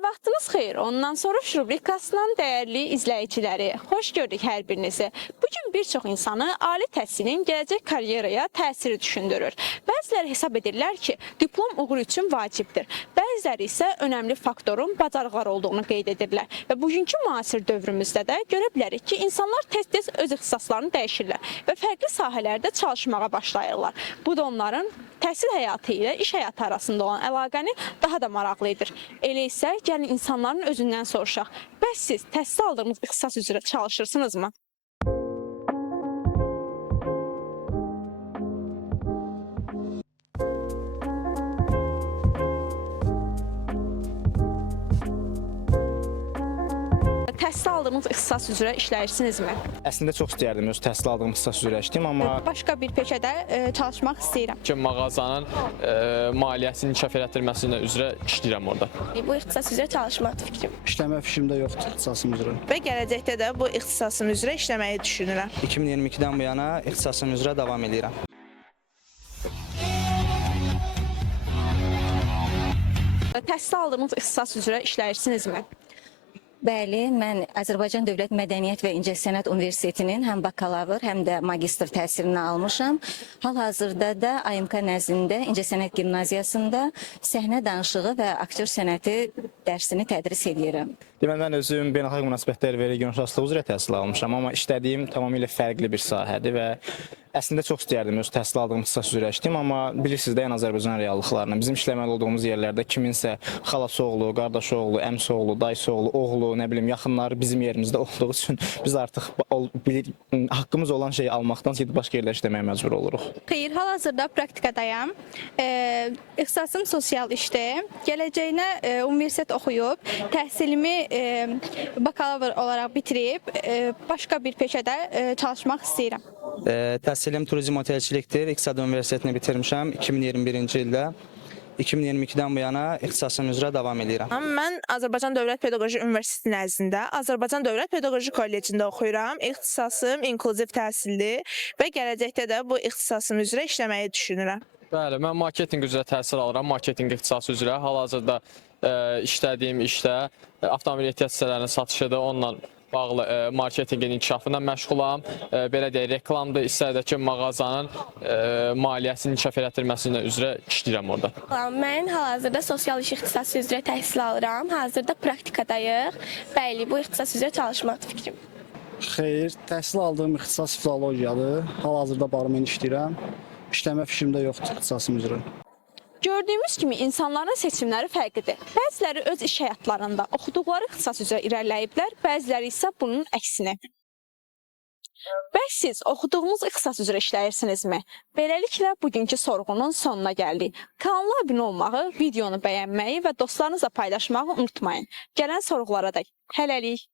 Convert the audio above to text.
Hər vaxtınız xeyir. Ondan sonra rubrikasının dəyərli izləyiciləri, xoş gördük hər birinizi. Bugün bir çox insanı ali təhsilin gələcək karyeraya təsiri düşündürür. Bəziləri hesab edirlər ki, diplom uğur üçün vacibdir. Bəziləri isə önəmli faktorun bacarıqlar olduğunu qeyd edirlər. Və bugünkü müasir dövrümüzdə də görə bilərik ki, insanlar tez-tez öz ixtisaslarını dəyişirlər və fərqli sahələrdə çalışmağa başlayırlar. Bu da onların təhsil həyatı ilə iş həyatı arasında olan əlaqəni daha da maraqlı edir. Elə isə gəlin insanların özündən soruşaq. Bəs siz təhsil aldığınız ixtisas üzrə çalışırsınızmı? Təhsil aldığınız ixtisas üzrə işləyirsinizmi? Əslində çox istəyərdim öz təhsil aldığım ixtisas üzrə işləyim, amma Başqa bir peşədə çalışmaq istəyirəm. Ki, mağazanın maliyyəsini inkişaf elətdirməsi üzrə işləyirəm orada. Bu ixtisas üzrə çalışmaqdır fikrim. İşləmə fikrimdə yoxdur ixtisasım üzrə. Və gələcəkdə də bu ixtisasım üzrə işləməyi düşünürəm. 2022-dən bu yana ixtisasım üzrə davam edirəm. Təhsil aldığınız ixtisas üzrə işləyirsinizmi? Bəli, mən Azərbaycan Dövlət Mədəniyyət və İncəsənət Universitetinin həm bakalavr, həm də magistr təhsilini almışam. Hal-hazırda da AMK nəzdində İncəsənət Gimnaziyasında səhnə danışığı və aktyor sənəti dərsini tədris edirəm. deməli mən özüm beynəlxalq münasibətlər və regionşünaslıq üzrə təhsil almışam, amma işlədiyim tamamilə fərqli bir sahədir və əslində çox istəyərdim öz təhsil aldığım ixtisas üzrə işləyim, amma bilirsiniz də, yəni Azərbaycan reallıqlarına bizim işləməli olduğumuz yerlərdə kiminsə xalası oğlu, qardaşı oğlu, əmsi oğlu, dayısı oğlu, oğlu, nə bilim yaxınları bizim yerimizdə olduğu üçün biz artıq haqqımız olan şeyi almaqdan gedib başqa yerdə işləməyə məcbur oluruq. Xeyr, hal-hazırda praktikadayam. İxtisasım sosial işdir. Gələcəyinə universitet oxuyub, təhsilimi bakalavr olaraq bitirib, başqa bir peşədə çalışmaq istəyirəm. Təhsilim turizm otelçilikdir. İqtisad Universitetini bitirmişəm 2021-ci ildə. 2022-dən bu yana ixtisasım üzrə davam edirəm. Mən Azərbaycan Dövlət Pedaqoji Universiteti nəzdində Azərbaycan Dövlət Pedaqoji Kollecində oxuyuram. İxtisasım inklüziv təhsildir və gələcəkdə də bu ixtisasım üzrə işləməyi düşünürəm. Bəli, mən marketinq üzrə təhsil alıram, marketinq ixtisası üzrə. Hal-hazırda işlədiyim işdə avtomobil ehtiyat hissələrinin satışıdır, onunla bağlı marketinqin inkişafına məşğulam. Belə deyək, reklamda istədə ki, mağazanın maliyyəsini inkişaf elətdirməsi üzrə işləyirəm orada. Mən hal-hazırda sosial iş ixtisası üzrə təhsil alıram. Hazırda praktikadayıq. Bəli, bu ixtisas üzrə çalışmaqdır fikrim. Xeyr, təhsil aldığım ixtisas filologiyadır. Hal-hazırda barmen işləyirəm. İşləmə fikrimdə yoxdur ixtisasım üzrə. Gördüyümüz kimi insanların seçimləri fərqlidir. Bəziləri öz iş həyatlarında oxuduqları ixtisas üzrə irəliləyiblər, bəziləri isə bunun əksini. Bəs siz oxuduğunuz ixtisas üzrə işləyirsinizmi? Beləliklə bugünkü sorğunun sonuna gəldik. Kanala abunə olmağı, videonu bəyənməyi və dostlarınızla paylaşmağı unutmayın. Gələn sorğulara da hələlik.